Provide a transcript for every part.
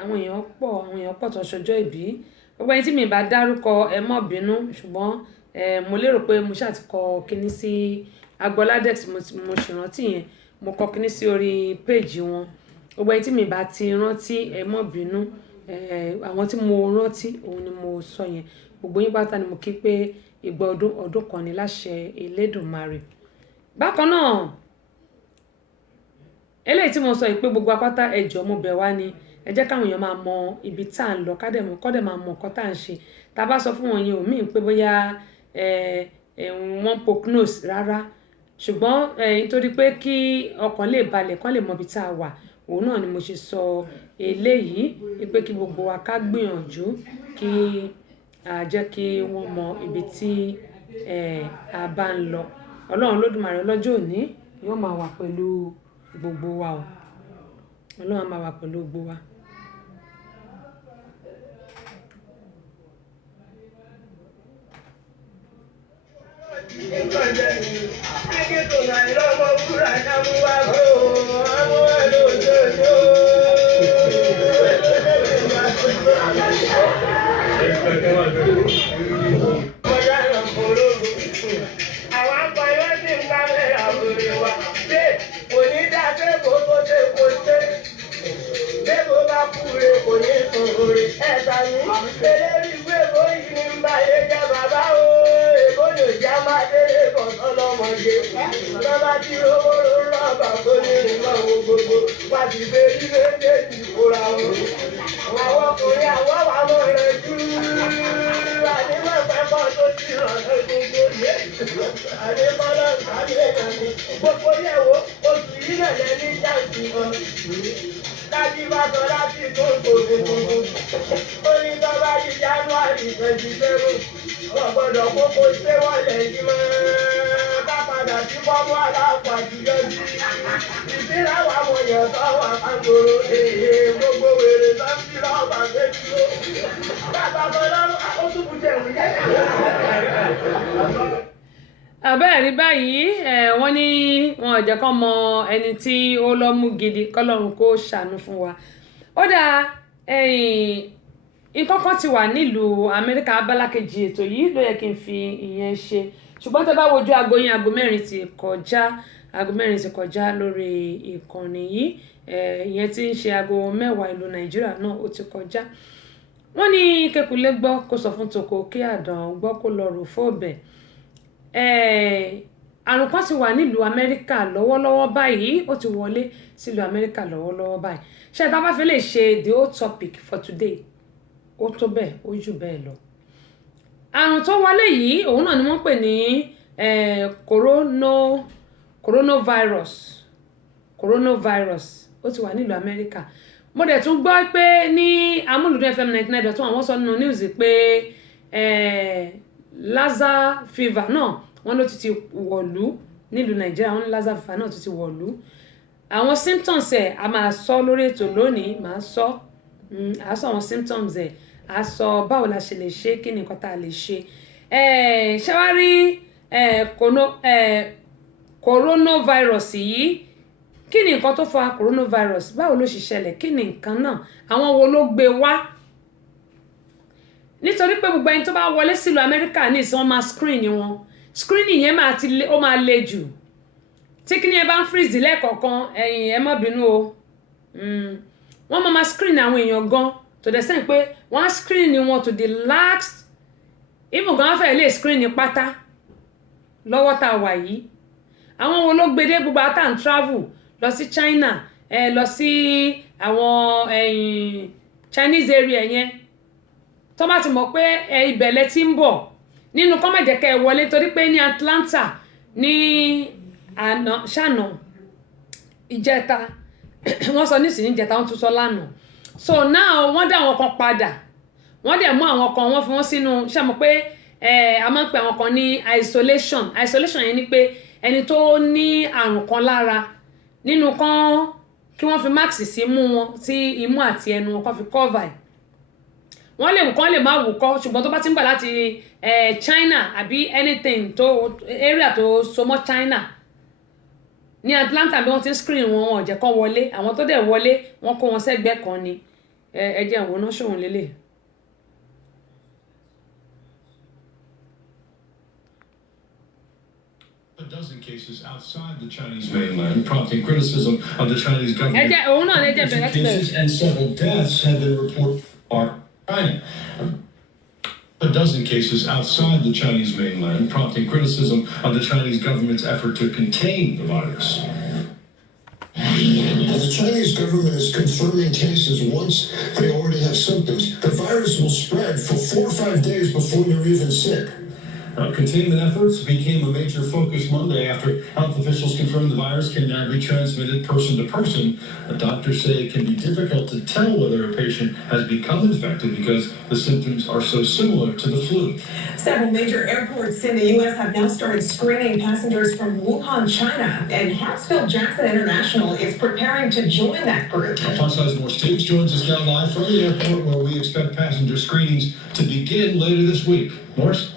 àwọn èèyàn pọ̀ tó ṣọjọ́ ìbí gbogbo ẹni tí mi bá dárúkọ ẹ má bínú ṣùgbọ́n mo lérò pé mo ṣáà ti kọ kíní sí Agbọ́ládé mo ṣì rántí yẹn mo kọ kíní sí orí péèjì wọn gbogbo ẹni tí mi bá ti rántí ẹ má bínú àwọn tí mo rántí òun ni mo sọ yẹn gbogbo yín pátá ni mo kí pé ìgbà ọdún kan ní láṣẹ Elédùmarè bákan náà eléyìí tí mo sọ yìí pé gbogbo apáta ẹjọ́ mo bẹ̀ wá ni ẹ jẹ́ káwọn èèyàn máa mọ ibi tá à ń lọ kọ́dẹ̀ máa mọ nǹkan tá à ń ṣe tá a bá sọ fún wọn yẹn ò mí pé bóyá wọ́n poke nose rárá ṣùgbọ́n nítorí pé kí ọkàn lè balẹ̀ kán lè mọ ibi tá a wà òun náà ni mo ṣe sọ eléyìí pé kí gbogbo wa ká gbìyànjú kí a jẹ́ kí wọ́n mọ ibi tí a bá ń lọ Ọlọ́run Olódùmarè ọlọ́jọ́ òní yóò máa wà pẹ̀lú gbogbo wa o Ọlọ́run máa wà pẹ̀lú gbogbo wa. Àbẹ́ẹ̀ rí báyìí wọ́n ní wọn ò jẹ́ kán mọ ẹni tí ó lọ́ mú gidi kọ́lọ́run kó ṣàánú fún wa ó dáa nǹkan kan ti wà nílùú Amẹ́ríkà abala kejì ètò yìí ló yẹ kí n fi ìyẹn ṣe ṣùgbọ́n tẹ́ bá wojú aago yín aago mẹ́rin ti kọjá lórí ìkànnì yìí ìyẹn tí ń ṣe aago mẹ́wàá ìlú Nàìjíríà náà ó ti kọjá wọ́n ní kékulé gbọ́ kó sọ fún toko kí àdán gbọ́ kó lọ rò fóòbẹ̀ àrùn kan ti wà nílùú Amẹ́ríkà lọ́wọ́lọ́wọ́ báyìí ó ti wọlé sílùú Amẹ́ríkà lọ́wọ́lọ́wọ́ báyìí ṣé tá bá fi lè ṣe the whole topic for today ó tó bẹ́ẹ̀ ó jù bẹ́ẹ̀ lọ àrùn tó wọlé yìí òun náà ni wọ́n pè ní coronavirus ó ti wà nílùú Amẹ́ríkà mo dẹ̀ tún gbọ́ pé ní amúlùdún FM 99.1 wọ́n sọ nínú news pé Lassa fever náà wọ́n ló ti wọ̀lú nílùú Nàìjíríà wọ́n ní Lassa fever náà ti wọ̀lú àwọn symptoms a máa sọ lórí ètò lónìí máa sọ àwọn symptoms a sọ báwo la ṣe lè ṣe kí ni nǹkan tá a lè ṣe ṣé wàá rí coronavirus yìí kí ni nǹkan tó fa coronavirus báwo ló ṣe ṣẹlẹ̀ kí ni nǹkan náà àwọn wo ló gbé wá nítorí pé gbogbo ẹni tó bá wọlé sílùú Amẹ́ríkà ní ìsìn wọn máa screening yẹn ó máa le jù tí kí ni ẹ bá ń freeze lẹ́ẹ̀kọ̀ọ̀kan ẹ má bínú o wọ́n máa screen àwọn èèyàn gan to the extent pé wọ́n á screen wọn to the last even gan fẹ́ lè screen ní pátá lọ́wọ́ tá a wà yìí àwọn wo ló gbé dé gbogbo àtàn travel lọ sí China lọ sí àwọn Chinese area yẹn tó bá ti mọ̀ pé ibẹ̀ lẹ ti ń bọ̀ nínú kọ́ mẹ́jẹ̀ kẹ́ ẹ wọlé torí pé ní Atlanta ní ṣànà ìjẹta wọ́n sọ nísìnyí ìjẹta wọ́n tún sọ lánàá so now wọ́n dá àwọn kan padà wọ́n dẹ̀ mú àwọn kan wọ́n fi wọ́n sínú ṣàmọ̀ pé a máa ń pè àwọn kan ní isolation yẹn ni pé ẹni tó ní àrùn kan lára nínú kan kí wọ́n fi mask sí imú wọn sí imú àti ẹnu wọn kan fi cover wọ́n lè wùkọ́ lè má wùkọ́ ṣùgbọ́n tó bá ti ń gbà láti China àbí anything tó area tó so mọ́ China ní Atlanta bí wọ́n ti ń screen wọn ò jẹ́ kán wọlé àwọn tó dẹ̀ wọlé wọ́n kó wọn sẹ́gbẹ́ kan ni ẹ jẹ́ àwọn náà ṣòwò lélẹ̀. A dozen cases outside the Chinese mainland, prompting criticism of the Chinese government. Cases and several deaths have been reported by China. A dozen cases outside the Chinese mainland, prompting criticism of the Chinese government's effort to contain the virus. The Chinese government is confirming cases once they already have symptoms. The virus will spread for 4 or 5 days before you're even sick. Containment efforts became a major focus Monday after health officials confirmed the virus can now be transmitted person to person. Doctors say it can be difficult to tell whether a patient has become infected because the symptoms are so similar to the flu. Several major airports in the U.S. have now started screening passengers from Wuhan, China, and Hartsfield-Jackson International is preparing to join that group. Fox Sizemore Stiggs joins us now live from the airport where we expect passenger screenings to begin later this week. Morris?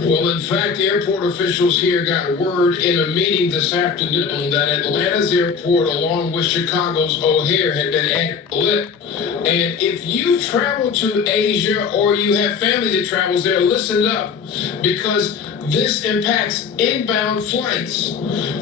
Well, in fact, airport officials here got word in a meeting this afternoon that Atlanta's airport, along with Chicago's O'Hare, had been lit. And if you travel to Asia or you have family that travels there, listen up, because this impacts inbound flights.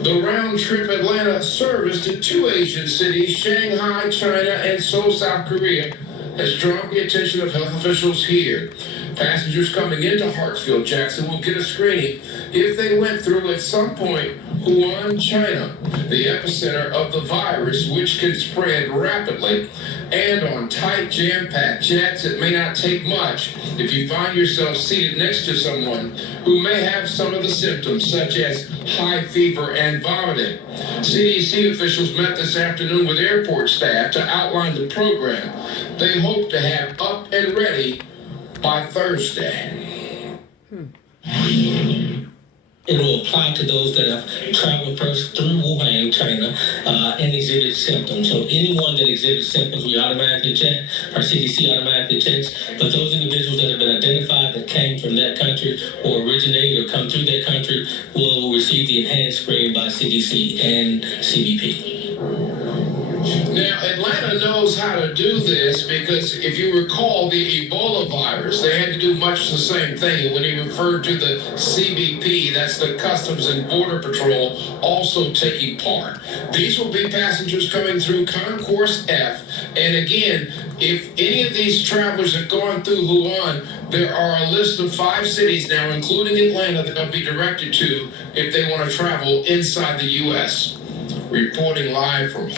The round-trip Atlanta service to 2 Asian cities, Shanghai, China, and Seoul, South Korea, has drawn the attention of health officials here. Passengers coming into Hartsfield-Jackson will get a screening if they went through at some point Wuhan, China, the epicenter of the virus, which can spread rapidly. And on tight, jam-packed jets, it may not take much if you find yourself seated next to someone who may have some of the symptoms, such as high fever and vomiting. CDC officials met this afternoon with airport staff to outline the program they hope to have up and ready by Thursday. It will apply to those that have traveled first through Wuhan, China, and exhibit symptoms. So anyone that exhibits symptoms, we automatically check. Our CDC automatically checks. But those individuals that have been identified that came from that country or originated or come through that country will receive the enhanced screening by CDC and CBP. Now, Atlanta knows how to do this because if you recall the Ebola virus, they had to do much the same thing. When he referred to the CBP, that's the Customs and Border Patrol, also taking part. These will be passengers coming through Concourse F. And again, if any of these travelers have gone through Wuhan, there are a list of 5 cities now, including Atlanta, that they'll be directed to if they want to travel inside the U.S. Reporting live from...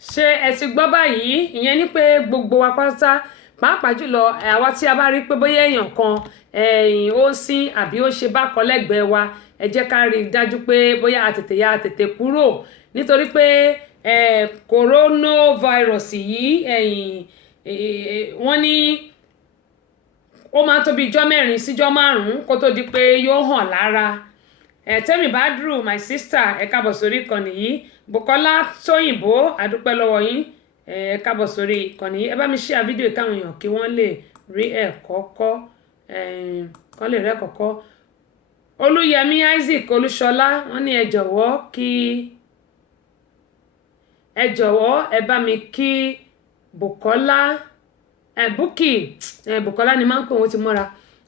ṣé ẹ ti gbọ́ báyìí ìyẹn ni pé gbogbo wa pátá pàápàá jùlọ àwa tí a bá rí pé bóyá èèyàn kan ó ń sín àbí ó ṣe bákan lẹ́gbẹ̀ẹ́ wa ẹ jẹ́ ká rí i dájú pé bóyá a tètè kúrò nítorí pé coronavirus yìí wọ́n ní ó máa tó bí ijọ́ 4 síjọ́ 5 kó tó di pé yóò hàn lára. Tẹ́mi Badru, my sister, ẹ káàbọ̀ sórí ìkànnì yìí. Bukola Tóyìnbó, àdúpẹ́ lọ́wọ́ yín, ẹ káàbọ̀ sórí ìkànnì yìí. Ẹ bá mi share fídíò káwọn èèyàn kí wọ́n lè rí ẹ̀kọ́ kọ́, kán lè rí ẹ̀kọ́ kọ́. Olúyẹmí Isaac Olúṣọlá, wọ́n ní ẹ jọ̀wọ́ ẹ bá mi kí Bukola Bukola ni máa ń pè wọ́n ti mọ́ra.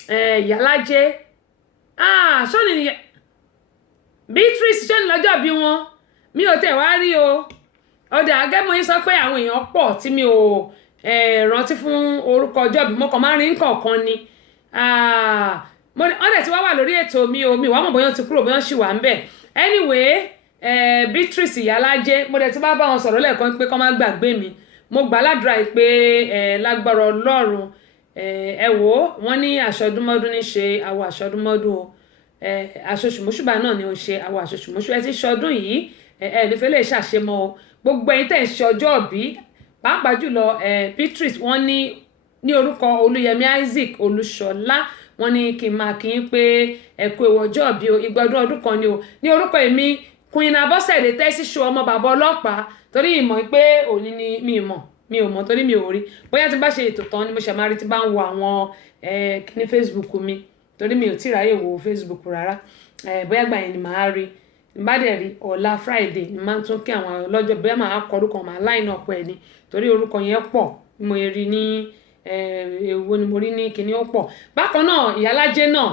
Ìyálájé, sọ́ni ni Beatrice ṣé ní lọ́jọ́ bí wọn mi ò tẹ̀ wá rí o ọ̀dà agẹ́mọ̀ yín sọ pé àwọn èèyàn pọ̀ tí mi ò rántí fún orúkọ ọjọ́ bí mo kàn máa ń rí nǹkan ni ọ̀dẹ̀ tí wọ́n wà lórí ètò mi ò mi wà mọ̀ bóyá ti kúrò bóyá ṣì wà ń bẹ̀ anyway Beatrice Ìyálájé mo dẹ̀ ti bá wọn sọ̀rọ̀ lẹ́ẹ̀kan pé kọ́ má gbàgbé mi mo gbà ládùúrà yìí pé lágbára Ọlọ́run ẹ wò wọ́n ní àṣọdúnmọ́dún ní ṣe àwọ̀ àṣọdúnmọ́dún o àṣoṣùmọ́ṣùbà náà ni ó ṣe àwọn àṣoṣùmọ́ṣù ẹ ti ṣọdún yìí nífẹ̀ẹ́ lè ṣàṣemọ́ o gbogbo ẹ̀yin tẹ̀ ń ṣe ọjọ́ òbí pàápàá jùlọ Beatrice wọ́n ní orúkọ Olúyẹmí Isaac Olúṣọlá wọ́n ní kí n máa kí n pé ẹ kú ewu ọjọ́ òbí o igba ọdún kan ni o ní orúkọ èmi Queen Abọ́sẹ̀dé tẹ́sí ṣo ọmọ bàbá ọlọ́pàá torí ìmọ̀ pé òní ni mi ò mọ̀ torí mi ò rí bóyá tí bá ṣe ètò tán ni mo ṣe máa rí tí bá ń wo àwọn kíní Facebook mi torí mi ò tí ráyè wo Facebook rárá bóyá gbà yẹn ni màá rí bá dẹ̀ rí ọ̀la Friday ni máa tún kí àwọn lọ́jọ́ bẹ́ẹ̀ máa kọ orúkọ máa line up ẹ̀ ni torí orúkọ yẹn pọ̀ mo rí ní èwo ni mo rí ní kíní ó pọ̀ bákan náà ìyálájé náà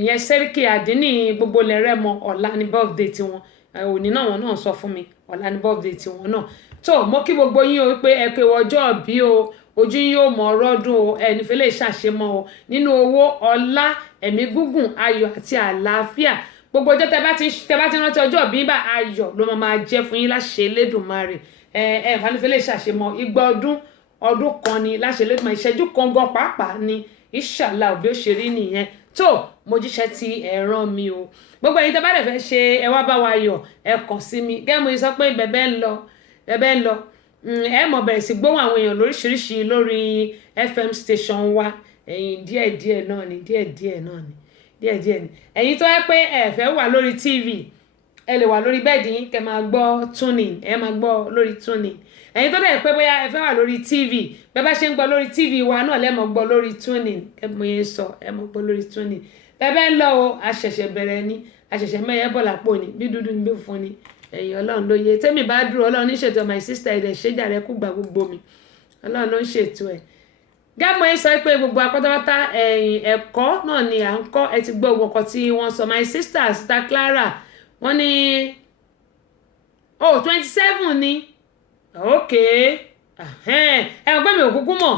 ìyẹn Sẹ́ríkì Àdínì gbogbo lẹ́rẹ́mọ ọ̀la ni birthday tiwọn òní náà wọn náà sọ fún mi ọ̀la ni birthday tiwọn náà tó mo kí gbogbo yín o pé ẹ pé ọjọ́ bí o ojú yín yóò mọ ọrọ́dún o ẹni fẹ́ lè ṣàṣemọ́ o nínú owó ọlá ẹ̀mí gígùn ayọ̀ àti àlàáfíà gbogbo ọjọ́ tẹ bá ti rántí ọjọ́ bí bá ayọ̀ ló máa jẹ́ fún yín láṣẹ Elédùmarè ìfànífẹ́ lè ṣàṣemọ́ igba ọdún kan ni láṣẹ Elédùmarè ìṣẹ́jú kan gan pàápàá ni ìṣàlà òbí ó ṣe rí nìyẹn tó mo jíṣẹ́ ti ẹ̀ràn mi o gbogbo ẹ̀yin tẹ́ bá dẹ̀ fẹ́ ṣe ẹ wá bá wa yọ̀ ẹ kàn sí mi gẹ́gẹ́ mo sọ pé bẹ̀bẹ̀ ń lọ ẹ mọ̀ bẹ̀rẹ̀ sí gbóhùn àwọn èèyàn lóríṣiríṣi lórí FM station wa ẹ̀yin díẹ̀díẹ̀ náà ni ẹ̀yin tó yẹ pé ẹ fẹ́ wà lórí TV ẹ lè wà lórí bẹ́ẹ̀dì yín kẹ́ máa gbọ́ tuning ẹ máa gbọ́ lórí tuning ẹ̀yin tó dẹ̀ pé bóyá ẹ fẹ́ wà lórí TV bẹ́ẹ̀ bá ṣe ń gbọ́ lórí TV wa náà lẹ́ mọ̀ gbọ́ lórí tuning ẹ mọ̀ yẹn sọ ẹ mọ̀ gbọ́ lórí tuning bẹ́ẹ̀ ń lọ o àṣẹ̀ṣẹ̀ bẹ̀rẹ̀ ni àṣẹ̀ṣẹ̀ mẹ́yẹ bọ̀ lápò ni bí dúdú ni bí fún ni ẹ̀yin Ọlọ́run ló yẹ tẹ́mi bá dúró Ọlọ́run ní ṣètò my sister ẹ̀dẹ̀ ṣéjà rẹ kú gbà gbogbo mi Ọlọ́run ló ń ṣètò ẹ̀ gámọ̀ yín sọ pé gbogbo apátápátá ẹ̀kọ́ náà ni à ń kọ́ ẹ ti gbọ́ gbogbo nǹkan tí wọ́n sọ my sister Sister Clara wọ́n ní 27 ni ok ẹ ọgbọ́n mi ò kúkú mọ̀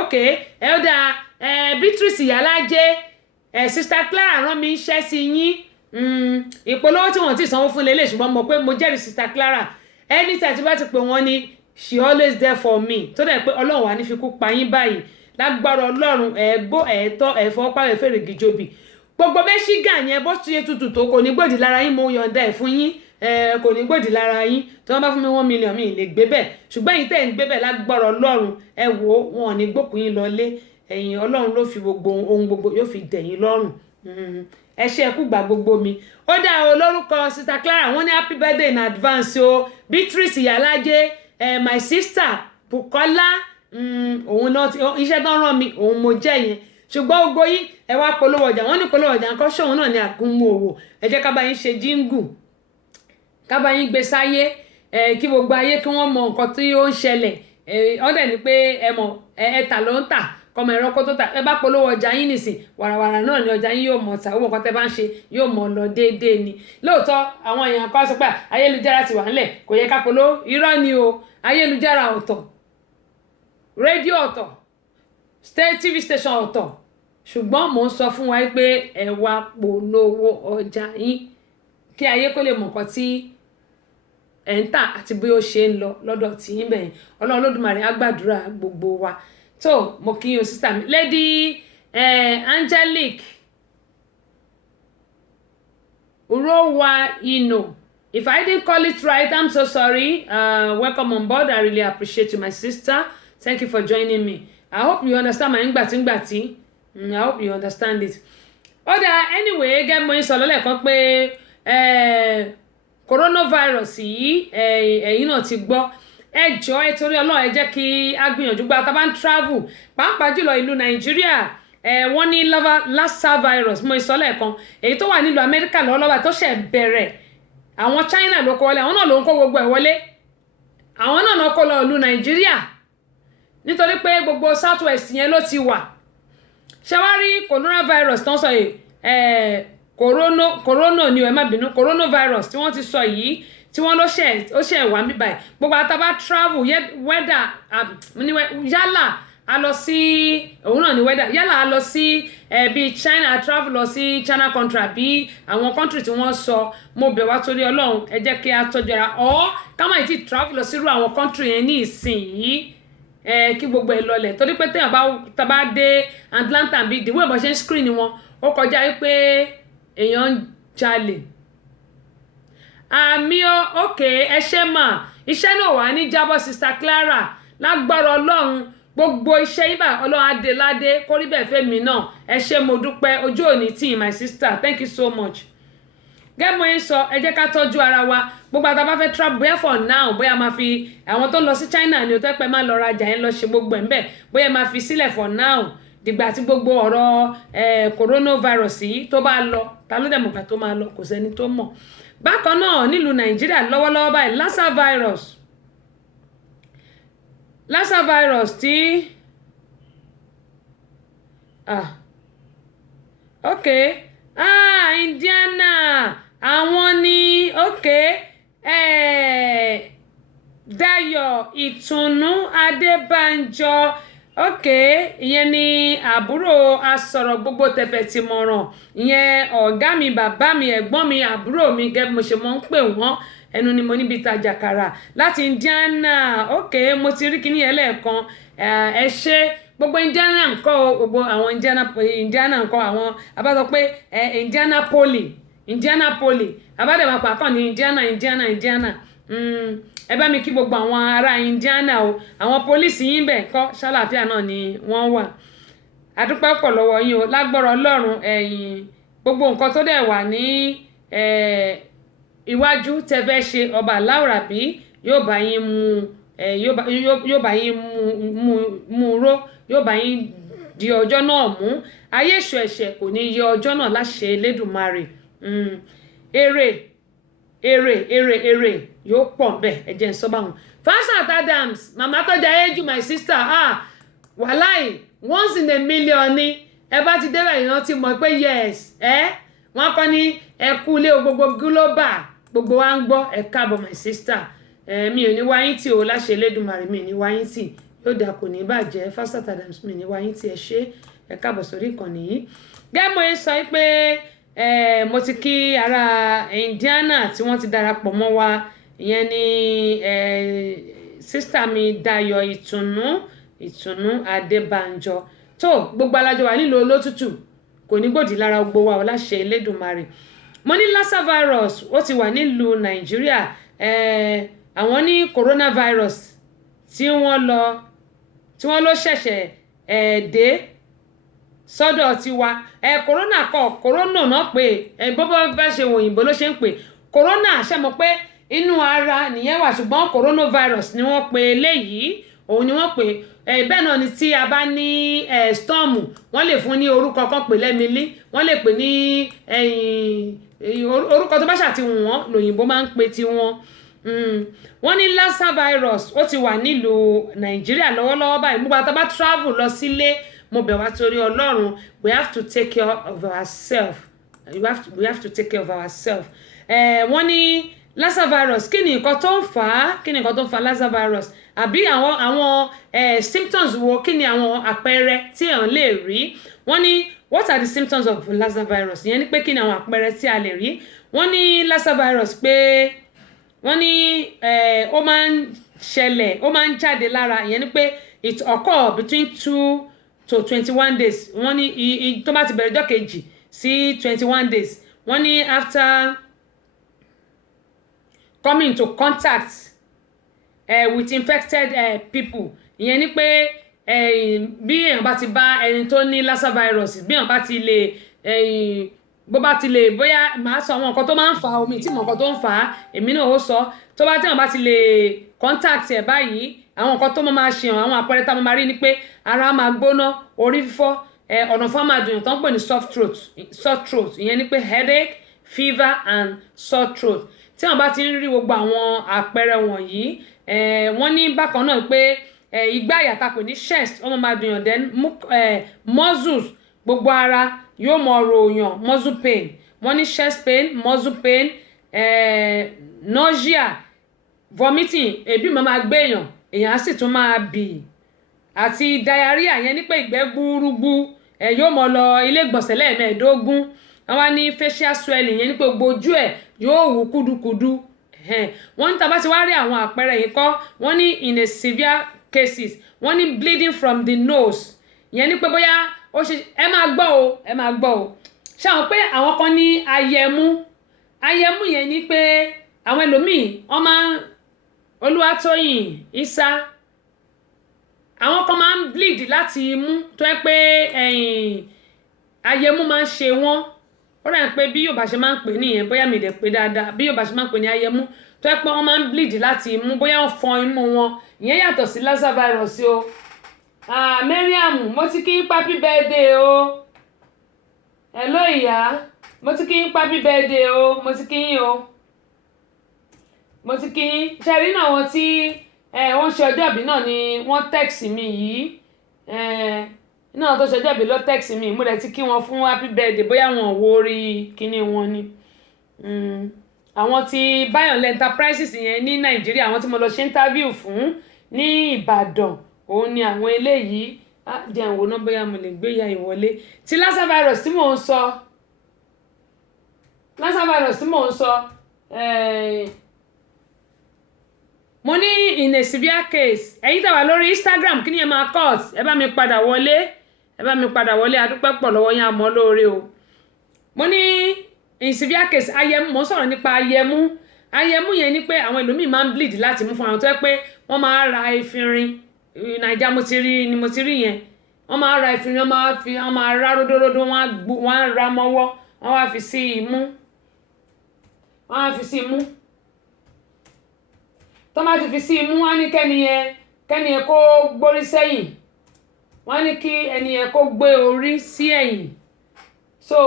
ok ẹ ó dáa Beatrice Ìyálájé Sister Clara rán mi iṣẹ́ sí yín ìpolówó tí wọ́n ti sanwó fún lélẹ̀ ṣùgbọ́n mo pé mo jẹ́rìí Sister Clara anytime tí bá ti pè wọ́n ní she always there for me tó dẹ̀ pé Ọlọ́run wà ní fi kú pa yín báyìí lágbára Ọlọ́run ẹ̀gbó ẹ̀tọ́ ẹ̀fọ́ pàwẹ̀ fèrè gìjòbì gbogbo mẹ́ṣígà yẹn bó ti yẹ tutù tó kò ní gbòdì lára yín mo yọ̀ǹda ẹ̀ fún yín kò ní gbòdì lára yín tí wọ́n bá fún mi 1 million mi lè gbé bẹ́ẹ̀ ṣùgbọ́n èyí tẹ̀ ń gbé bẹ́ẹ̀ lágbára Ọlọ́run ẹ wò wọn ò ní gbókùn yín lọlé ẹ̀yìn Ọlọ́run ló fi gbogbo ohun gbogbo yóò fi dẹ̀yìn lọ́rùn ẹ ṣé ẹ kú gbà gbogbo mi ó dá o lórúkọ Sister Clara wọ́n ní happy birthday in advance o Beatrice Ìyálájé my sister Bukola òun náà iṣẹ́ tó ń ràn mí òun mo jẹ́ yẹn ṣùgbọ́n gbogbo yín ẹ wá polówó ọjà wọ́n ní polówó ọjà nǹkan ṣòun náà ní àgúnmu òwò ẹ jẹ́ ká bá yín ṣe jíngù ká bá yín gbé sáyé kí gbogbo ayé kí wọ́n mọ nǹkan tí ó ń ṣẹlẹ̀ ọ̀dẹ̀ ni pé ẹ mọ̀ ẹ̀ta ló ń tà kọmọ ẹ̀rọ kó tó ta ẹ bá polówó ọjà yín nìsín wàràwàrà náà ni ọjà yín yóò mọ̀ ta owó nǹkan tẹ́ bá ń ṣe yóò mọ̀ lọ déédéé ni lóòótọ́ àwọn èèyàn kan sọ pé ayélujára ti wà ńlẹ̀ kò yẹ ká polówó irọ́ ni o ayélujára ọ̀tọ̀ rédíò ọ̀tọ̀ TV station ọ̀tọ̀ ṣùgbọ́n mò ń sọ fún wa pé ẹ wá polówó ọjà yín kí ayé kó lè mọ̀ nǹkan tí ẹ̀ ń tà àti bí ó ṣe ń lọ lọ́dọ̀ tí yín bẹ̀yìn Ọlọ́run Olódùmarè á gbàdúrà gbogbo wa tó mo kí yín o sísá mi Lady Angelique Urowa Ino if I didn't call it right I'm so sorry welcome on board I really appreciate you my sister thank you for joining me I hope you understand my ngbàtí I hope you understand it anyway gẹ́gẹ́ mo ń sọ lọ́lẹ́kan pé coronavirus yìí ẹ̀yin náà ti gbọ́ ẹ jọ̀ọ́ ẹ torí Ọlọ́run ẹ jẹ́ kí a gbìyànjú gba tá bá ń travel pàápàá jùlọ ìlú Nàìjíríà wọ́n ní Lassa virus mo sọ lẹ́ẹ̀kan èyí tó wà nílùú Amẹ́ríkà lọ́wọ́lọ́wọ́ tó ṣẹ̀ bẹ̀rẹ̀ àwọn China ló kó wọlé àwọn náà ló ń kó gbogbo ẹ̀ wọlé àwọn náà kó lọ ìlú Nàìjíríà nítorí pé gbogbo South West yẹn ló ti wà ṣé wá rí coronavirus tó ń sọ yìí corona ni ẹ má bínú coronavirus tí wọ́n ti sọ yìí tí wọ́n ó ṣe wà mí báyìí gbogbo àtàbá travel weather yálà a lọ sí òun náà ni weather yálà a lọ sí bíi China travel lọ sí China country àbí àwọn country tí wọ́n sọ mo bẹ̀ wá torí Ọlọ́run ẹ jẹ́ kí a tọ́jú ara ká má ti travel lọ sírú àwọn country yẹn ní ìsinyìí kí gbogbo ẹ lọlẹ̀ torí pé téèyàn bá dé Atlanta bíi the way bó ṣe ń screen wọn ó kọjá wípé èèyàn ń jalè àmì òkè ẹ ṣé mà iṣẹ́ náà wà ní jábọ̀ Sister Clara lágbára Ọlọ́run gbogbo iṣẹ́ yín bá Ọlọ́run adéládé kórí bẹ́ẹ̀ fẹ́mi náà ẹ ṣé mo dúpẹ́ ojú òní tí my sister thank you so much gẹ́gẹ́ mo ń sọ ẹ jẹ́ ká tọ́jú ara wa gbogbo àtà bá fẹ́ travel bóyá for now bóyá máa fi àwọn tó ń lọ sí China ni o tẹ́ pẹ́ máa lọ rajà yẹn lọ ṣe gbogbo ẹ̀ ń bẹ̀ bóyá máa fi sílẹ̀ for now dìgbà tí gbogbo ọ̀rọ̀ coronavirus yìí tó bá lọ ta ló dẹ̀ mọ̀ gbà tó máa lọ kò sẹ́ni tó mọ̀. Bákan náà nílùú Nàìjíríà lọ́wọ́lọ́wọ́ báyìí Lassa virus tí Indiana àwọn ni Dayọ̀ Ìtùnnú Adébánjọ ìyẹn ni àbúrò asọ̀rọ̀ gbogbo tẹ̀fẹ̀ tìmọ̀ràn ìyẹn ọ̀gá mi bàbá mi ẹ̀gbọ́n mi àbúrò mi gẹ́gẹ́ bí mo ṣe mọ̀ ń pè wọ́n ẹnu ni mo níbi ìtajà kàrà láti Indiana mo ti rí kíní ẹlẹ́ẹ̀kan ẹ ṣe gbogbo Indiana ńkọ́ gbogbo àwọn Indiana ńkọ́ àwọn abájọ pé Indianapolis abádẹ́wà pàápàá ní Indiana ẹ bá mi kí gbogbo àwọn ará Indiana o àwọn pólísì yín bẹ̀ kọ́ ṣàlàáfíà náà ni wọ́n wà adúpẹ́ pọ̀ lọ́wọ́ yín o lágbọ́rọ̀ Ọlọ́run gbogbo nǹkan tó dẹ̀ wà ní iwájú tẹ́ fẹ́ ṣe ọba Láùrábí yóò bá yín mú ró yóò bá yín di ọjọ́ náà mú ayé èṣù ẹ̀ṣẹ̀ kò ní yẹ ọjọ́ náà láṣẹ Elédùmarè èrè yóò pọ̀ bẹ́ẹ̀ ẹ jẹ́ n sọ báwọn. Fashat Adams màmá tọ́jà éjù my sister wàláì once in a million ni ẹ bá ti débẹ̀ èèyàn ti mọ̀ pé yes wọ́n kọ́ ní ẹ kú ilé gbogbo global gbogbo wa ń gbọ́ ẹ káàbọ̀ my sister mi ò ní wáyín tì o láṣẹ Elédùmarè mi ò ní wáyín tì yóò dà kò ní bàjẹ́ Fashat Adams mi ò ní wáyín tì ẹ ṣe ẹ káàbọ̀ sórí ìkànnì yìí gẹ́gẹ́ mo sọ pé mo ti kí ará Indiana tí wọ́n ti darapọ̀ mọ́ wa ìyẹn ni sísítà mi Dayọ̀ Ìtùnnú Adébánjọ tó gbogbo alájọ wà nílò olótùtù kò ní gbòdì lára gbogbo wa ò láṣẹ Elédùmarè. Mo ní Lassa virus ó ti wà nílùú Nàìjíríà àwọn ní coronavirus tí wọ́n ló ṣẹ̀ṣẹ̀ dé sọ́dọ̀ tiwa corona náà pé bọ́bọ́ bá ṣe òyìnbó ló ṣe ń pè corona ṣe mọ̀ pé inú ara nìyẹn wà ṣùgbọ́n coronavirus ni wọ́n pè eléyìí òun ni wọ́n pè bẹ́ẹ̀ náà ni tí a bá ní storm wọ́n lè fún ní orúkọ kan pè lẹ́mìlí wọ́n lè pè ní orúkọ tó bá ṣàtìwọ̀n wọn lòyìnbó máa ń pè tiwọn. Wọ́n ní Lassa virus ó ti wà nílùú Nàìjíríà lọ́wọ́lọ́wọ́ báyìí mú bá tá bá travel lọ sílé mo bẹ̀ wá torí Ọlọ́run we have to take care of ourselves we have to take care of ourselves. Wọ́n ní Lassa virus kí ni nǹkan tó ń fà á Lassa virus àbí àwọn symptoms wo kí ni àwọn àpẹẹrẹ tí èèyàn lè rí. Wọ́n ní what are the symptoms of Lassa virus ìyẹn ni pé kí ni àwọn àpẹẹrẹ tí a lè rí. Wọ́n ní Lassa virus pé wọ́n ní ó máa ń ṣẹlẹ̀ ó máa ń jáde lára ìyẹn ni pé it occur between 2 to 21 days wọ́n ní tó bá ti bẹ̀rẹ̀ ọjọ́ kejì sí 21 days wọ́n ní after coming into contact with infected people ìyẹn ni pé bí èèyàn bá ti bá ẹni tó ní Lassa virus bí èèyàn bá ti lè bó bá ti lè bóyá màá sọ àwọn nǹkan tó máa ń fa omi tí mọ̀ nǹkan tó ń fà á èmi náà ó sọ tó bá téèyàn bá ti lè contact ẹ̀ báyìí àwọn nǹkan tó máa ṣe àwọn àpẹẹrẹ tá a máa rí ni pé ara máa gbóná orí fífọ́ ọ̀nà fún máa dùn tó ń pè ní soft throat ìyẹn ni pé headache fever and sore throat tí wọ́n bá ti ń rí gbogbo àwọn àpẹẹrẹ wọ̀nyí wọ́n ní bákan náà pé igbá àyà tá a pè ní chest wọ́n máa dùn yàn then muscles gbogbo ara yóò mọ ròyàn muscle pain wọ́n ní chest pain muscle pain nausea vomiting ebi máa gbé èèyàn á sì tún máa bì àti diarrhea yẹn ní pé ìgbẹ́ gbúrúgbú yóò mọ lọ ilé ìgbọ̀nsẹ̀ lẹ́ẹ̀mẹ́ẹ̀ẹ́dógún wọ́n ní facial swelling yẹn ní pé gbogbo ojú ẹ̀ yóò wú kúdukùdu wọ́n ní tá bá ti wá rí àwọn àpẹẹrẹ yìí kọ́ wọ́n ní in a severe cases wọ́n ní bleeding from the nose yẹn ní pé bóyá ó ṣe ẹ máa gbọ́ o ṣé àwọn pé àwọn kan ní ayẹmú yẹn ní pé àwọn ẹlòmíì wọ́n máa ń Olúwatóyìn Isa àwọn kan máa ń bleed láti imú tó yẹ pé ayẹmú máa ń ṣe wọ́n ó rẹ̀ pé bí Yorùbá ṣe máa ń pè nìyẹn bóyá mi dẹ̀ pé dáadáa bí Yorùbá ṣe máa ń pè ní ayẹmú tó yẹ pé wọ́n máa ń bleed láti imú bóyá wọ́n fọn imú wọn ìyẹn yàtọ̀ sí Lassa virus o Mariam mo ti kí yín happy birthday o. Hello ìyá mo ti kí yín happy birthday o mo ti kí yín o. Mo ti kí yín ṣe rí náà wọn tí wọ́n ṣe ọjọ́ ìbí náà ni wọ́n text mi yìí náà tó ṣe ọjọ́ ìbí ló text mi mo dẹ̀ ti kí wọn fún happy birthday bóyá wọn ò wo orí kíní wọn ni. Àwọn tí Bayonle Enterprises yẹn ní Nàìjíríà àwọn tí mo lọ ṣe interview fún ní Ìbàdàn òun ni àwọn eléyìí jẹ́ ìwò náà bóyá mo lè gbé ya ìwọlé tí Lassa virus tí mò ń sọ mo ní in a severe case ẹ̀yin tẹ́ wà lórí Instagram kí ni ẹ máa cut ẹ bá mi padà wọlé adúpẹ́ pọ̀ lọ́wọ́ yín àmọ́ lóore o. Mo ní in severe case ayẹmú mo sọ̀rọ̀ nípa ayẹmú yẹn ni pé àwọn ẹlòmíì máa ń bleed láti mú fún àwọn tó yẹ pé wọ́n máa ra efinrin Naija mo ti rí yẹn wọ́n máa ra efinrin wọ́n máa ra ródóródó wọ́n á ra mọ́wọ́ wọ́n wá fi sí imú tó máa ti fi sí imú wọ́n ní kẹ́ni yẹn kó gbórí sẹ́yìn wọ́n ní kí ẹni yẹn kó gbé orí sí ẹ̀yìn so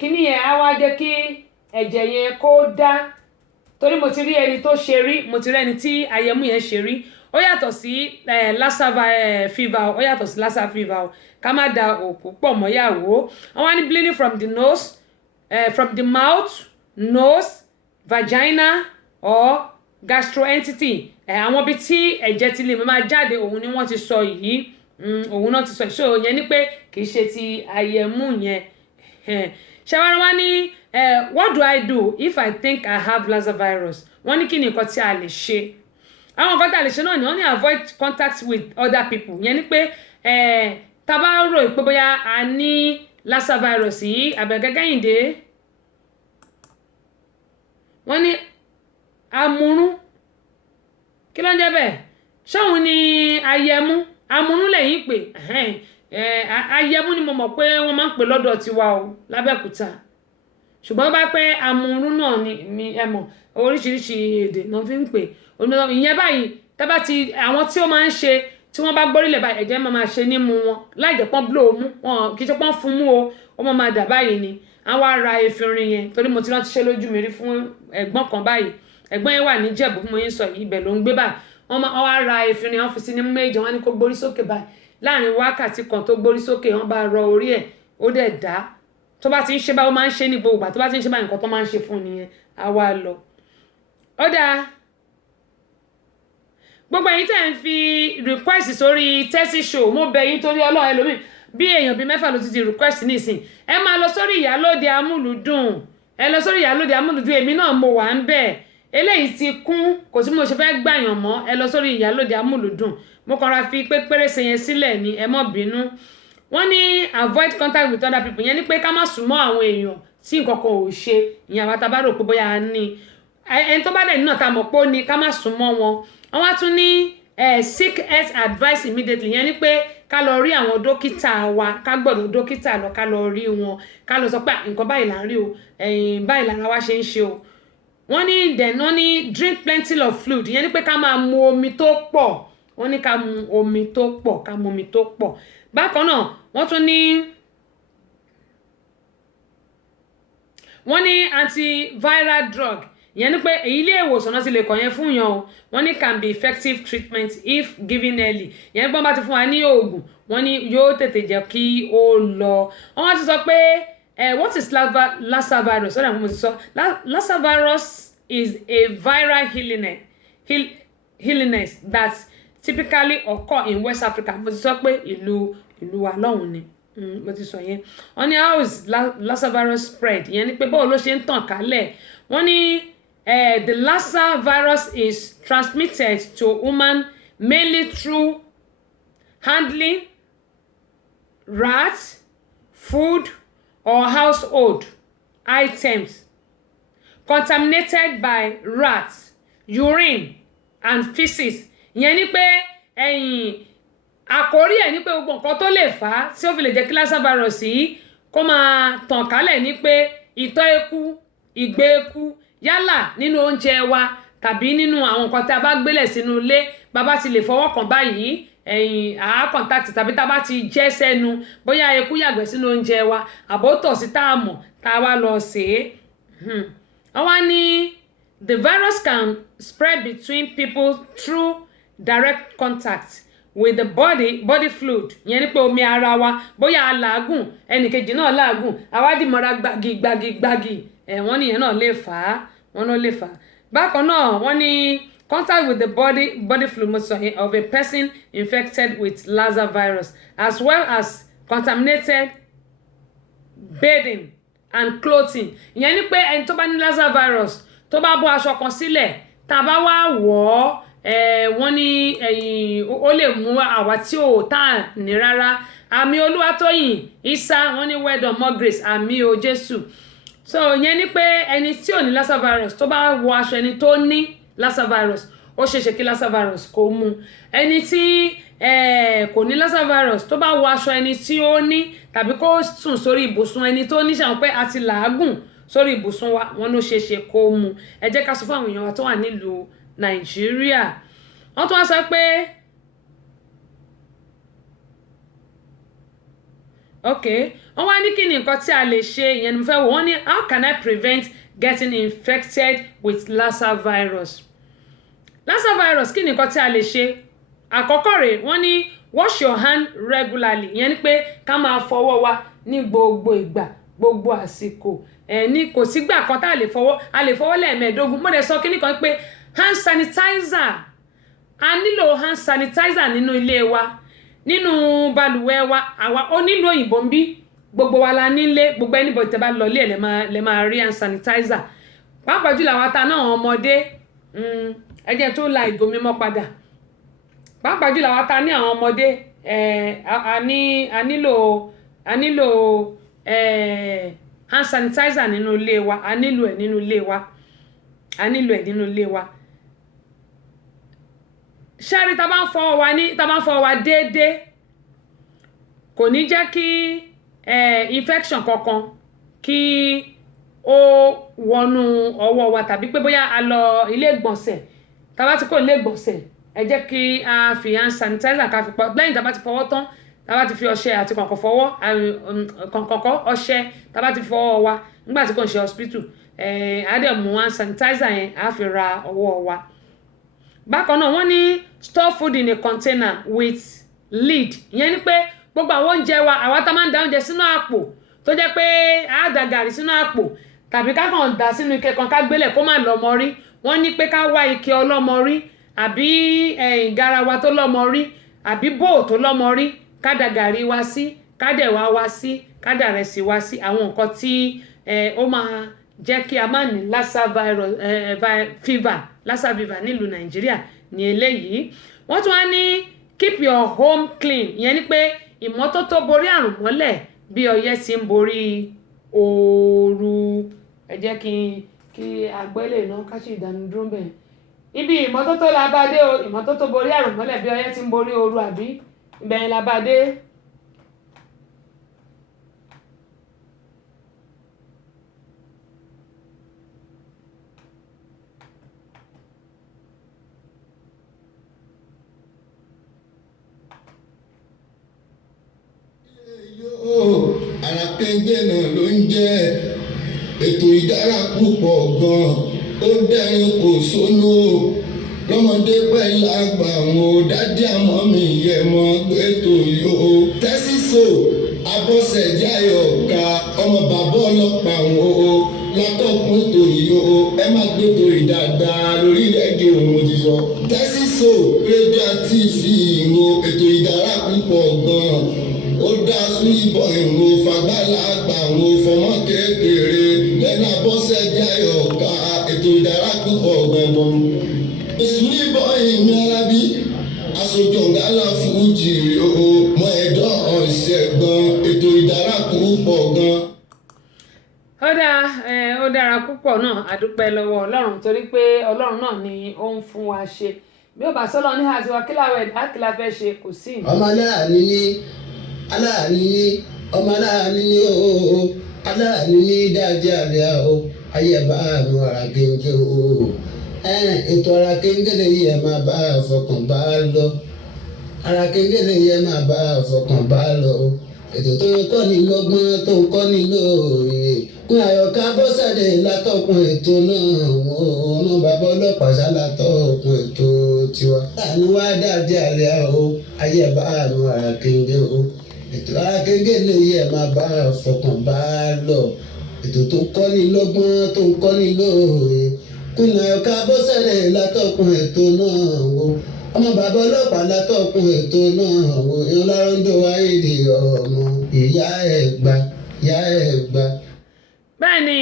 kíní yẹn á wá jẹ́ kí ẹ̀jẹ̀ yẹn kó dá torí mo ti rí ẹni tó ṣe rí mo ti rí ẹni tí ayẹmú yẹn ṣe rí ó yàtọ̀ sí Lassa fever ó yàtọ̀ sí Lassa fever ká má da òkú pọ̀ mọ́yàwó wọ́n wá ní bleeding from the nose from the mouth nose vagina or gastroentity àwọn ibi tí ẹ̀jẹ̀ ti lè máa jáde òun ni wọ́n ti sọ yìí òun náà ti sọ so yẹn ni pé kì í ṣe ti ayẹmú yẹn ṣàwárí wá ní what do I do if I think I have Lassa virus wọ́n ní kí ni nǹkan tí a lè ṣe àwọn nǹkan tí a lè ṣe náà ni wọ́n ní avoid contact with other people yẹn ni pé tá bá rò pé bóyá a ní Lassa virus yìí Àbẹ̀kẹ́kẹ́yìndé wọ́n ní amúrún kí ló ń jẹ́ bẹ́ẹ̀ ṣóun ni ayẹmú amúrún lẹ́yìn pé ayẹmú ni mo mọ̀ pé wọ́n máa ń pè lọ́dọ̀ tiwa o lábẹ́òkúta ṣùgbọ́n bá pẹ́ amúrún náà ni ẹ mọ̀ oríṣiríṣi èdè náà fi ń pè ìyẹn báyìí tábà ti àwọn tí ó máa ń ṣe tí wọ́n bá gbórílẹ̀ báyìí ẹ̀jẹ̀ máa ṣe nímú wọn láì jẹ́ pọ́n bló mú wọn kì í ṣe pọ́n fún mú o ó máa dà báyìí ni àwọn ara efinrin yẹn torí mo ti rántí ṣe lójú mi rí fún ẹ̀gbọ́n kan báyìí ẹ̀gbọ́n yẹn wà ní Ìjẹ̀bú mo yín sọ ibẹ̀ ló ń gbé báyìí wọ́n wá ra efinrin wọ́n fi sí ní méjì wọ́n ní kó gbórí sókè báyìí láàrin wákàtí kan tó gbórí sókè wọ́n bá rọ orí ẹ̀ ó dẹ̀ dá tó bá ti ń ṣe báyìí ó máa ń ṣe ní gbogbo ìgbà tó bá ti ń ṣe báyìí nǹkan tó máa ń ṣe fún nìyẹn á wá lọ. ó dáa gbogbo ẹ̀yin tẹ́ ń fi request sórí Tessy Show mo bẹ̀ yín torí Ọlọ́run ẹlòmíì bí èèyàn bíi mẹ́fà ló ti request nísìn ẹ máa lọ sórí Ìyálóde Amúlùdùn èmi náà mo wà ń bẹ̀ eléyìí ti kún kò sí mo ṣe fẹ́ gbàyàn mọ́ ẹ lọ sórí Ìyálóde Amúlùdùn mo kàn ra fi pé pérésì yẹn sílẹ̀ ni ẹ mọ́ bínú wọ́n ní avoid contact with other people yẹn ni pé ká má súnmọ́ àwọn èèyàn tí nǹkan kan ò ṣe ìyẹn àwọn tá bá rò pé bóyá a ní ẹni tó bá dẹ̀ nínú tá mọ̀ pé ó ní ká má súnmọ́ wọn wọ́n wá tún ní seek health advice immediately yẹn ni pé ká lọ rí àwọn dókítà wa ká gbọ́dọ̀ dókítà lọ ká lọ rí wọn ká lọ sọ pé nǹkan báyìí là ń rí o báyìí lára wa ṣe ń ṣe o wọ́n ní wọ́n ní drink plenty of fluid ìyẹn ni pé ká máa mu omi tó pọ̀ wọ́n ní ká mu omi tó pọ̀ bákan náà wọ́n tún ní antiviral drug ìyẹn ni pé ilé ìwòsàn náà ti lè kọ̀ yẹn fún yàn o wọ́n ní can be effective treatment if given early ìyẹn ni pé wọ́n bá ti fún wa ní oògùn wọ́n ní yóò tètè jẹ́ kí ó lọ wọ́n wá ti sọ pé what is Lassa virus sọ́dọ̀ àwọn ọmọ ti sọ Lassa virus is a viral illness that typically occur in West Africa mo ti sọ pé ìlú wa lọ́hùn ni mo ti sọ yẹn wọ́n ní how is Lassa virus spread ìyẹn ni pé báwo ló ṣe ń tàn kálẹ̀ wọ́n ní the Lassa virus is transmitted to human mainly through handling rats food or household items contaminated by rats urine and feces ìyẹn ni pé àkórí ẹ̀ ní pé gbogbo nǹkan tó lè fà á tí ó fi lè jẹ́ kí Lassa virus yìí kó máa tàn kálẹ̀ ní pé ìtọ̀ eku ìgbẹ́ eku yálà nínú oúnjẹ wa tàbí nínú àwọn nǹkan tí a bá gbélẹ̀ sínú ilé bàbá ti lè fọwọ́ kàn báyìí àá contact tàbí tá a bá ti jẹ́ sẹ́nu bóyá eku yàgbẹ́ sínú oúnjẹ wa àbótọ̀ sí tá a mọ̀ tá a wá lọ sè é. wọ́n wá ní the virus can spread between people through direct contact with the body fluid yẹn ni pé omi ara wa bóyá a làágùn ẹnìkejì náà làágùn àwádìímọ̀ra gbagi wọ́n nìyẹn náà lè fà á wọ́n náà lè fà á. bákan náà wọ́n ní contact with the body fluid of a person infected with Lassa virus as well as contaminated bedding and clothing ìyẹn ni pé ẹni tó bá ní Lassa virus tó bá bọ́ aṣọ kan sílẹ̀ tá a bá wá wọ̀ ọ́ wọ́n ní ó lè mú àwa tí ò tà ní rárá. àmì Olúwatóyìn Isa wọ́n ní well done more grace àmì o Jésù. so ìyẹn ni pé ẹni tí ò ní Lassa virus tó bá wọ aṣọ ẹni tó ní Lassa virus ó ṣeéṣe kí Lassa virus kó mú. ẹni tí kò ní Lassa virus tó bá wọ aṣọ ẹni tí ó ní tàbí kó sùn sórí ibùsùn ẹni tó ní ṣàwọn pé a ti làágùn sórí ibùsùn wa wọn ló ṣeéṣe kó mú. ẹ jẹ́ ká sọ fún àwọn èèyàn wa tó wà nílùú Nàìjíríà. wọ́n tún wá sọ pé wọ́n wá ní kí ni nǹkan tí a lè ṣe ìyẹn ni mo fẹ́ wò wọ́n ní how can I prevent getting infected with Lassa virus. Lassa virus kí ni nǹkan tí a lè ṣe. àkọ́kọ́ rẹ̀ wọ́n ní wash your hand regularly ìyẹn ni pé ká máa fọwọ́ wa ní gbogbo ìgbà gbogbo àsìkò ní kò sígbà kan tá a lè fọwọ́ lẹ́ẹ̀mẹ́ẹ̀dógún. mo dẹ̀ sọ kíní kan pé hand sanitizer a nílò hand sanitizer nínú ilé wa nínú balùwẹ̀ wa àwa ó nílò òyìnbó ń bí gbogbo wa la nílé gbogbo anybody tẹ́ bá lọ ilé lè máa rí hand sanitizer. pàápàá jùlọ àwọn ata náà ọmọdé ẹjẹ tó la ìgò mímọ́ padà pàápàá jùlọ àwọn ata ní àwọn ọmọdé a nílò hand sanitizer nínú ilé wa a nílò ẹ̀ nínú ilé wa ṣáàrí tá bá ń fọwọ́ wa déédéé kò ní jẹ́ kí infection kankan kí ó wọnú ọwọ́ wa tàbí pé bóyá a lọ ilé ìgbọ̀nsẹ̀ tá bá ti kó ilé ìgbọ̀nsẹ̀ ẹ jẹ́ kí a fi hand sanitizer ká fi pa lẹ́yìn tá bá ti fọwọ́ tán tá bá ti fi ọṣẹ àti kọ̀ǹkọ̀ ọṣẹ tá bá ti fọwọ́ wa nígbà tí kò ń ṣe hospital á dẹ̀ mú hand sanitizer yẹn á fi ra ọwọ́ wa. bákan náà wọ́n ní store food in a container with lid ìyẹn ni pé gbogbo àwọn oúnjẹ wa àwa tá máa ń da oúnjẹ sínú àpò tó jẹ́ pé a dà gàrí sínú àpò tàbí ká kàn dà sínú ike kan ká gbélẹ̀ kó má lọ́mọ rí wọ́n ní pé ká wá ike ọlọ́mọ rí àbí garawa tó lọ́mọ rí àbí bóò tó lọ́mọ rí ká dà gàrí wa sí ká dẹ̀ wá sí ká dà rẹsì wa sí àwọn nǹkan tí ó máa jẹ́ kí a má ní Lassa fever nílùú Nàìjíríà ní eléyìí. wọ́n tún wá ní keep your home clean ìyẹn ni pé ìmọ́tótó borí àrùn mọ́lẹ̀ bí ọyẹ́ ti ń borí ooru. ẹ jẹ́ kí agbẹ́lẹ̀ náà ká sì ìdánudúró bẹ́ẹ̀. ibi ìmọ́tótó la bá dé o ìmọ́tótó borí àrùn mọ́lẹ̀ bí ọyẹ́ ti ń borí ooru àbí ibẹ̀ la bá dé. Àràkéńgé náà ló ń jẹ́ ètò ìdára púpọ̀ gan-an ó dẹ́rìn kò sónú lọ́mọdé pẹ̀lú àgbà wọn ò dádì àmọ́ mi yẹ mọ́ ètò yòó tẹ́sísò Abọ́sẹ̀dé Àyọ̀ká ọmọ bàbá ọlọ́pàá wọn o látọ̀kùn ètò yòó ẹ má gbètò ìdàgbà lórílẹ̀‐èdè òun ti sọ tẹ́sísò rédíò àti ìfìhìnwó ètò ìdára púpọ̀ gan-an ó dá súnìbọ̀ ìwò fagbálà àgbà wo fọmọ kékeré lẹ́nu Abọ́sẹ̀dé Àyọ̀ká ètò ìdára púpọ̀ gbẹ̀gbọ̀n. súnìbọ̀ ìmí arábí aṣojú ọ̀gálà fújì o mọ ẹ̀dọ́ ọ̀ṣẹ̀gbọ̀n ètò ìdára púpọ̀ gan. ó dára púpọ̀ náà àdúpẹ́ lọ́wọ́ Ọlọ́run torí pé Ọlọ́run náà ni ó ń fún wa ṣe bí ó bá sọ́lọ́ ní àtiwá kíláwẹ̀ àkìlá fẹ́ ṣe kò sí. ọmọ aláàánú ní ọmọ aláàánú ní ooo aláàánú ní dájẹ́ àríyá o ayé bá mi wàrà gẹ́gẹ́ o ètò ara kéńgélé yìí ẹ máa bá a fọkàn bá a lọ ara kéńgélé yìí ẹ máa bá a fọkàn bá a lọ ètò tó ń kọ́ni lọ́gbọ́n tó ń kọ́ni lóye kún àyọ̀ká bọ́sẹ̀dé látọ̀kùn ètò náà ọmọ bàbá ọlọ́pàá ṣálátọ̀kùn ètò tiwa. àánú wá dáadé àlẹ́ o ayé bá àánú ara kéńgé o ètò ara kéńgélé yìí ẹ máa bá a fọkàn bá a lọ ètò tó ń kọ́ni lọ́gbọ́n tó ń kọ́ni lóye kún àyọ̀ká bọ́sẹ̀dé látọ̀kùn ètò náà ọmọ bàbá ọlọ́pàá látọ̀kùn ètò náà ìyọláròndó ayédè ọmọ ìyá Ẹ̀gbá ìyá Ẹ̀gbá. bẹ́ẹ̀ ni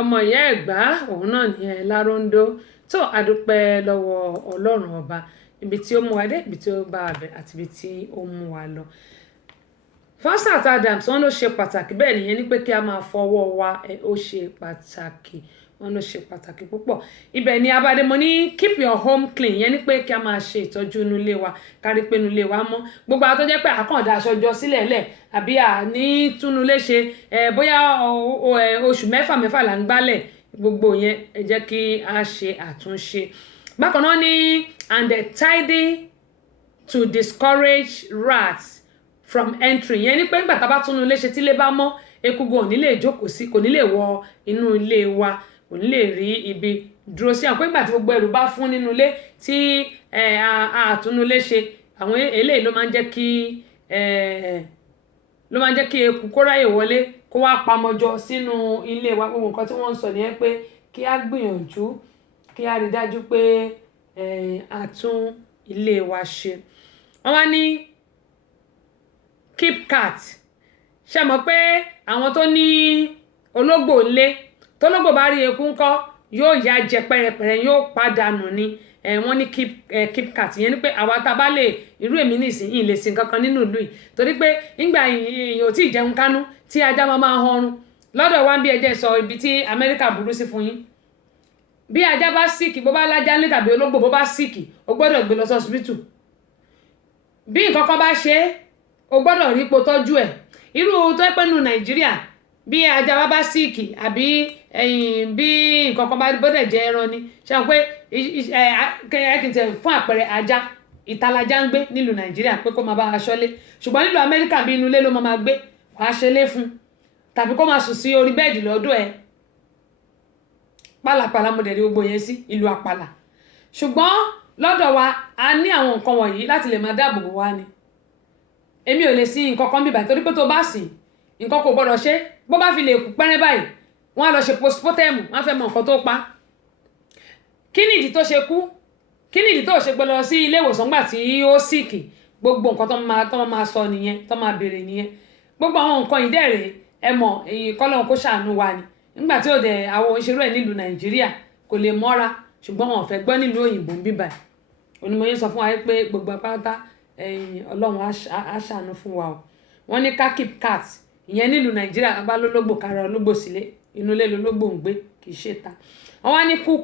ọmọ ìyá Ẹ̀gbá òun náà ní Láròndó tó àdúpẹ́ lọ́wọ́ Ọlọ́run ọba ibi tí ó mú wa dé ibi tí ó bá wa bẹ̀ àti ibi tí ó mú wa lọ. Falstart Adams wọn ló ṣe pàtàkì bẹ́ẹ̀ nìyẹn ní pé kí a máa fọwọ́ wa ó ṣe pàtàkì wọn ló ṣe pàtàkì púpọ̀ ibẹ̀ ni abademo ní keep your home clean yẹn ni pé kí a máa ṣe ìtọ́jú inú ilé wa kárí pé inú ilé wa mọ́ gbogbo àwọn tó jẹ́ pé àkàndá aṣọ jọ sílẹ̀ lẹ̀ àbí ní túnú lé ṣe bóyá oṣù mẹ́fà là ń gbálẹ̀ gbogbo yẹn ẹ jẹ́ kí a ṣe àtúnṣe bákan náà ní and tidy to discourage rats from entering yẹn ni pé nígbà tá a bá túnú lé ṣe tí ilé bá mọ́ ekungun ò ní lè jókòó sí kò ní lè wọ inú ilé wa kò ní lè rí ibi dúró sí àwọn pé ìgbà tí gbogbo ẹrù bá fún nínú ilé tí àtúnulé ṣe àwọn eléyìí ló máa ń jẹ́ kí eku kó ráyè wọlé kó wá pamọ́jọ sínú ilé wa gbogbo nǹkan tí wọ́n ń sọ nìyẹn pé kí á gbìyànjú kí á rí dájú pé àtún ilé wa ṣe wọ́n wá ní keep cat ṣe mọ̀ pé àwọn tó ní ológbò ńlé tólógbò bá rí eku ńkọ́ yóò yá jẹ pẹrẹpẹrẹ yóò pàdánù ni wọ́n ní keep cat yẹn ni pé àwa tá a bá lè irú èmi nísìnyí lè sin kankan nínú ìlú yìí torí pé nígbà èèyàn ò tí ì jẹun kánú tí ajá máa họrun lọ́dọ̀ wa ń bí ẹjẹ́ sọ ibi tí Amẹ́ríkà burú sí fún yín bí ajá bá síkì bó bá lájá ńlé tàbí ológbò bó bá síkì o gbọ́dọ̀ gbé lọ sí ọsibítù bí nǹkan kan bá ṣe o gbọ́dọ̀ rí ipò tọ́jú ẹ̀ irú tó ẹ pẹ́ nu Nàìjíríà bí ajá wa bá síkì àbí bí nǹkan kan bá bọ́dẹ̀ jẹ́ ẹran ni ṣe àwọn pé kìntẹ̀ fún àpẹẹrẹ ajá ìtàlájá ń gbé nílùú Nàìjíríà pé kó máa bá aṣọ lé ṣùgbọ́n nílùú Amẹ́ríkà bí inú ilé ló máa gbé wàá ṣe lé fún tàbí kó máa sùn sí orí bẹ́ẹ̀dì lọ́dọ̀ ẹ̀ pálapàla mo dẹ̀ rí gbogbo yẹn sí ìlú àpàlà ṣùgbọ́n lọ́dọ̀ wa a ní àwọn nǹkan wọ̀nyí láti lè máa dáàbò bò wá ni èmi ò lè sin nǹkan kan bíbà torí pé tó bá sìn nǹkan kò gbọdọ̀ ṣe bó bá fi lè kú pẹ́rẹ́ báyìí wọ́n á lọ ṣe postmortem wọ́n á fẹ́ mọ nǹkan tó pa kí nìdí tó ṣe kú kí nìdí tó ṣe gbé lọ sí ilé ìwòsàn gbà tí ó síkì gbogbo nǹkan tó máa sọ nìyẹn tó máa béèrè nìyẹn gbogbo àwọn nǹkan yìí dẹ̀rẹ̀ ẹ mọ̀ èyí kọ́lọ́n kó ṣàánú wa ni nígbà tí òde àwọn òṣèré ẹ̀ nílùú Nàìjíríà kò lè mọ́ra ṣùgbọ́n wọn ò fẹ́ gbọ́ nílùú òyìnbó ń bíbà onímọ̀ye sọ fún wa pé gbogbo apáta Ọlọ́run á ṣàánú fún wa o wọ́n ní ká keep cat ìyẹn nílùú Nàìjíríà bá lólógbò kára ológbò sílé inú ilé lólógbò ń gbé kì í ṣe ta wọ́n wá ní cook